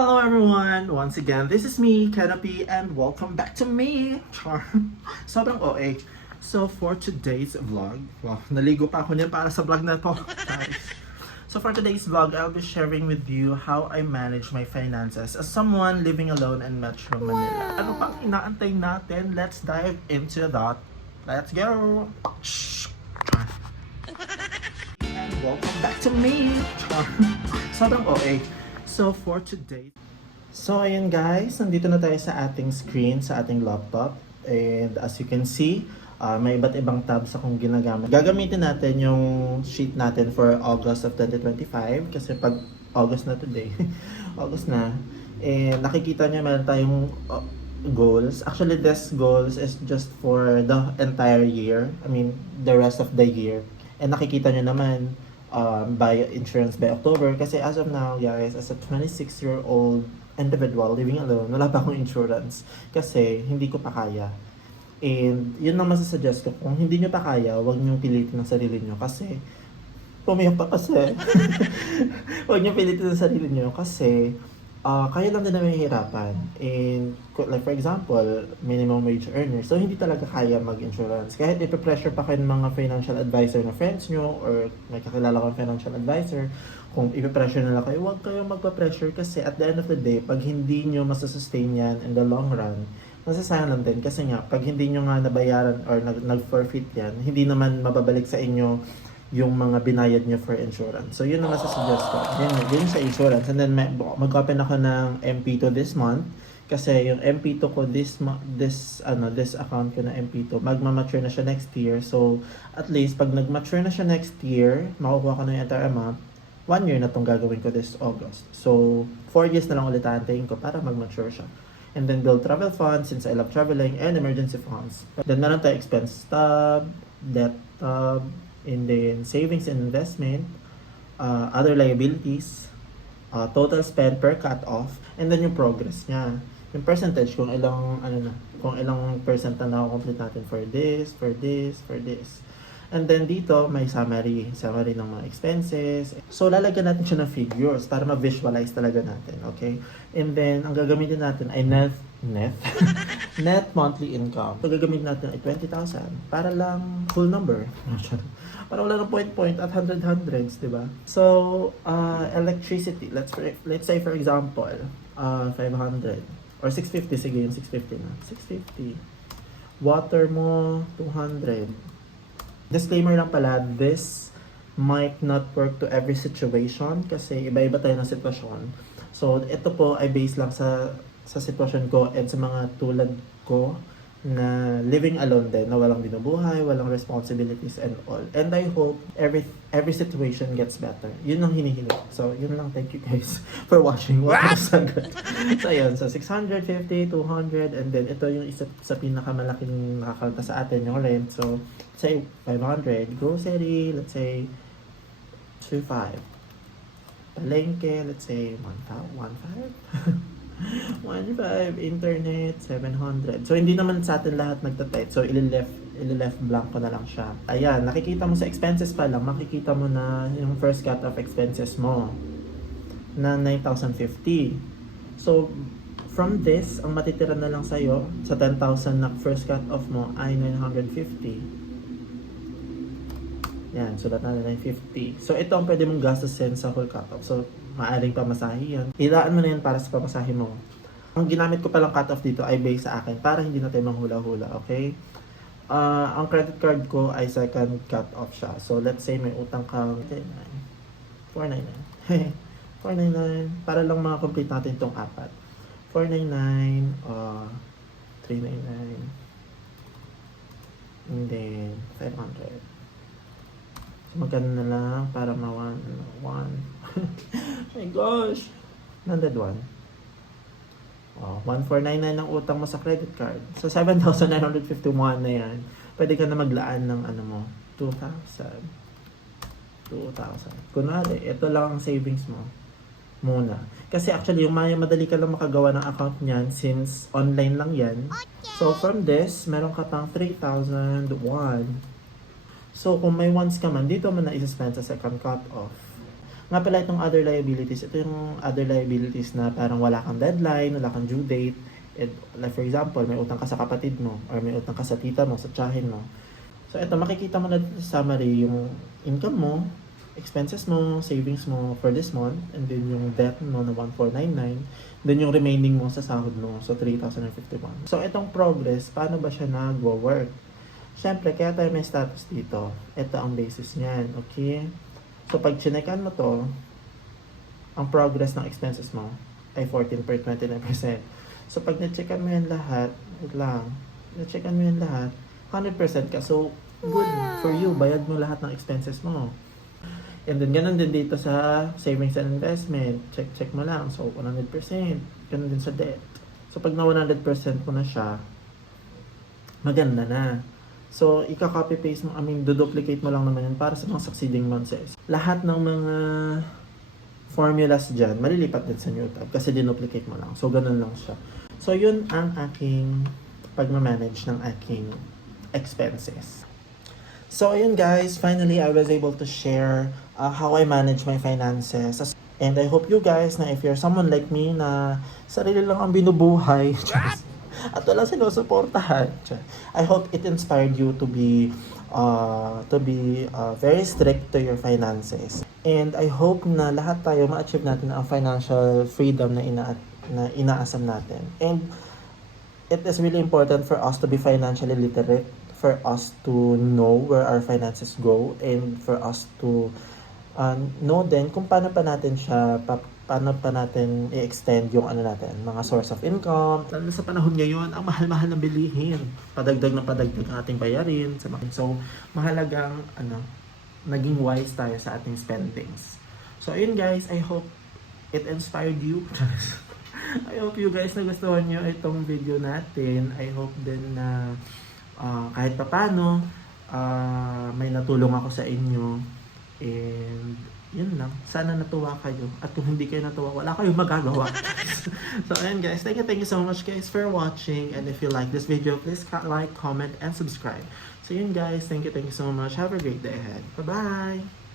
Hello everyone! Once again, this is me, Canopy, and welcome back to me! Char! Sobrang OA. So for today's vlog, naligo pa ako niyan para sa vlog na to. So for today's vlog, I'll be sharing with you how I manage my finances as someone living alone in Metro Manila. Ano pang inaantay natin? Let's dive into that. Let's go! And welcome back to me! Char! Sobrang OA. So for today, ayun guys, nandito na tayo sa ating screen, sa ating laptop. And as you can see, may iba't ibang tabs akong ginagamit. Gagamitin natin yung sheet natin for August of 2025 kasi pag August na today, August na. And nakikita nyo meron tayong goals. Actually, this goals is just for the entire year. I mean, the rest of the year. And nakikita nyo naman, buy insurance by October kasi as of now guys, as a 26-year-old individual living alone, wala pa akong insurance kasi hindi ko pa kaya. And yun lang masasuggest ko, kung hindi nyo pa kaya, huwag nyo pilitin ang sarili nyo kasi pumiyak pa kasi huwag nyo pilitin ang sarili nyo kasi kayo lang din na mahihirapan. And like for example, minimum wage earner. So hindi talaga kaya mag-insurance. Kahit ipe-pressure pa kayo ng mga financial advisor na friends nyo or may kakilala kong financial advisor, kung ipe-pressure nila kayo, huwag kayong magpa-pressure kasi at the end of the day, pag hindi nyo masusustain yan in the long run, masasayang lang din. Kasi nga, pag hindi nyo nga nabayaran or nag-forfeit yan, hindi naman mababalik sa inyo yung mga binayad nyo for insurance. So, yun ang masasuggest ko. Yun sa insurance. And then, mag-open ako ng MP2 this month. Kasi yung MP2 ko, this account ko na MP2, magmamature na siya next year. So, at least, pag nag-mature na siya next year, makukuha ko na yung entire amount, 1 year na itong gagawin ko this August. So, 4 years na lang ulit aantayin ko para mag-mature siya. And then, build travel funds since I love traveling and emergency funds. Then, meron tayo expense tab, debt tab, and then savings and investment, other liabilities, total spend per cut-off, and then yung progress niya. Yung percentage, kung ilang percent na nakakomplete natin for this. And then dito, may summary ng mga expenses. So, lalagyan natin siya ng figures para ma-visualize talaga natin, okay? And then, ang gagamitin natin ay net monthly income. So, gagamitin natin ay 20,000 para lang full number. Para wala ng point at hundreds, di ba? So, electricity, let's say for example, 500 or 650, sige yung 650 na. 650. Water mo, 200. Disclaimer lang pala, this might not work to every situation kasi iba-iba tayo ng sitwasyon. So, ito po ay based lang sa sitwasyon ko and sa mga tulad ko na living alone din, na walang binubuhay, walang responsibilities and all. And I hope every situation gets better. Yun ang hinihiling. So, yun lang. Thank you guys for watching. So, yun. So, 650, 200, and then ito yung isa sa pinakamalaking nakakalta sa atin, yung rent. So, say 500. Grocery, let's say 2,500. Palengke, let's say 1,500. 1,500, internet, 700. So, hindi naman sa atin lahat nagtatype. So, ili-left blank ko na lang siya. Ayan, nakikita mo sa expenses pa lang, makikita mo na yung first cut of expenses mo na 9,050. So, from this, ang matitira na lang sa'yo, sa 10,000 na first cut off mo ay 950. Yan, so that na 950. So, ito ang pwede mong gastusin sa whole cut-off. So, maaring pamasahe yan. Ilaan mo na yan para sa pamasahe mo. Ang ginamit ko palang cut-off dito ay based sa akin para hindi na tayo manghula-hula, okay? Ang credit card ko ay second cut-off siya. So, let's say may utang kang 499. 499. Para lang complete natin itong apat. 499, 399, and then 500. So, magkano na lang para ma-1. My gosh! 101. 1,499 ang utang mo sa credit card. So, 7,951 na yan. Pwede ka na maglaan ng 2,000. Kunwari, ito lang ang savings mo. Muna. Kasi actually, yung madali ka lang makagawa ng account niyan since online lang yan. So, from this, meron ka pang 3,001. So, kung may ones ka man, dito mo na isa-spend sa second cut-off. Nga pala itong other liabilities, ito yung other liabilities na parang wala kang deadline, wala kang due date. And, like for example, may utang ka sa kapatid mo or may utang ka sa tita mo, sa tiyahin mo. So ito, makikita mo na dito sa summary yung income mo, expenses mo, savings mo for this month, and then yung debt mo na 1,499, then yung remaining mo sa sahod mo, so 3,051. So itong progress, paano ba siya nagwo-work? Siyempre, kaya tayo may status dito. Ito ang basis niyan, okay? So pag chinekan mo to, ang progress ng expenses mo ay 14.29%. So pag na-checkan mo yan lahat, wait lang, na-checkan mo yan lahat, 100% ka. So, good for you. Bayad mo lahat ng expenses mo. And then, ganun din dito sa savings and investment. Check mo lang. So, 100%. Ganun din sa debt. So, pag na 100% mo na siya, maganda na. So, ika-copy-paste mo, duduplicate mo lang naman yun para sa mga succeeding months. Lahat ng mga formulas dyan, malilipat din sa new tab kasi dinuplicate mo lang. So, ganun lang siya. So, yun ang aking pag-manage ng aking expenses. So, ayun guys, finally I was able to share how I manage my finances. And I hope you guys na if you're someone like me na sarili lang ang binubuhay at walang sinusuportahan, I hope it inspired you to be very strict to your finances. And I hope na lahat tayo ma-achieve natin ang financial freedom na inaasam natin. And it is really important for us to be financially literate, for us to know where our finances go, and for us to know din kung paano pa natin i-extend yung mga source of income. Lalo sa panahon ngayon, ang mahal-mahal ng bilihin. Padagdag ng padagdag ang ating bayarin. So, mahalagang naging wise tayo sa ating spendings. So, ayun guys, I hope it inspired you. I hope you guys nagustuhan nyo itong video natin. I hope din na kahit papano may natulong ako sa inyo. And yun lang. Sana natuwa kayo. At kung hindi kayo natuwa, wala kayong magagawa. So ayun guys. Thank you so much guys for watching. And if you like this video, please like, comment, and subscribe. So yun guys. Thank you so much. Have a great day ahead. Bye-bye!